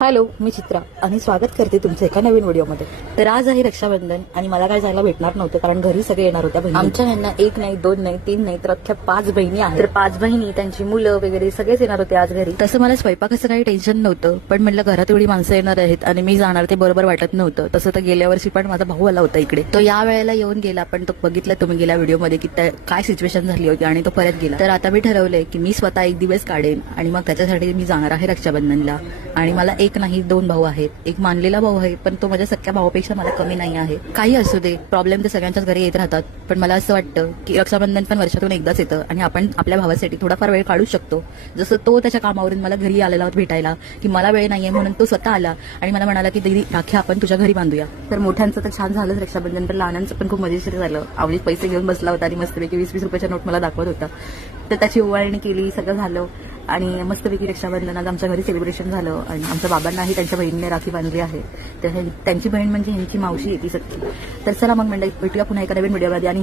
Hello, मी चित्रा आणि स्वागत करते तुमचं एका नवीन व्हिडिओमध्ये. तर आज आहे रक्षाबंधन आणि मला काय जायला भेटणार नव्हतं कारण घरी सगळे येणार होत्या बहिणी. आमच्या ह्यांना 1 नाही 2 नाही 3 नाही तर अख्ख्या 5 बहिणी आहेत. तर 5 बहिणी त्यांची मुलं वगैरे सगळेच येणार होते आज घरी. तसं मला स्वयंपाकाचं काही टेन्शन नव्हतं, पण म्हटलं घरात एवढी माणसं येणार आहेत आणि मी जाणार ते बरोबर वाटत नव्हतं. तसं तर गेल्या वर्षी पण माझा भाऊ आला होता इकडे, तो या वेळेला येऊन गेला, पण तो बघितलं तुम्ही गेल्या व्हिडिओमध्ये की काय सिच्युएशन झाली होती आणि तो परत गेला. तर आता मी ठरवलंय की मी स्वतः एक दिवस काढेन आणि मग त्याच्यासाठी मी जाणार आहे रक्षाबंधनला. आणि मला 1 नाही 2 भाऊ आहेत. एक मानलेला भाऊ आहे, पण तो माझ्या सख्या भावापेक्षा मला कमी नाही आहे. काही असू दे, प्रॉब्लेम तर सगळ्यांच्याच घरी येत राहतात, पण मला असं वाटतं की रक्षाबंधन पण वर्षातून एकदाच येतं आणि आपण आपल्या भावासाठी थोडाफार वेळ काढू शकतो. जसं तो त्याच्या कामावरून मला घरी आलेला भेटायला, की मला वेळ नाहीये म्हणून तो स्वतः आला आणि मला म्हणाला की दीदी राखी आपण तुझ्या घरी बांधूया. तर मोठ्यांचं तर छान झालं रक्षाबंधन, पण लहानांचं पण खूप मजेशीर झालं. आवडीत पैसे घेऊन बसला होता आणि मस्तपैकी 20-20 रुपयाच्या नोट मला दाखवत होता. तर त्याची ओवाळणी केली, सगळं झालं आणि मस्तपैकी रक्षाबंधन आज आमच्या घरी सेलिब्रेशन झालं. आणि आमच्या बाबांनाही त्यांच्या बहिणीने राखी बांधली आहे. तर त्यांची बहीण म्हणजे ह्यांची मावशी येते सख्खी. तर चला मग मंडळी, भेटूया पुन्हा एका नवीन व्हिडिओमध्ये. आणि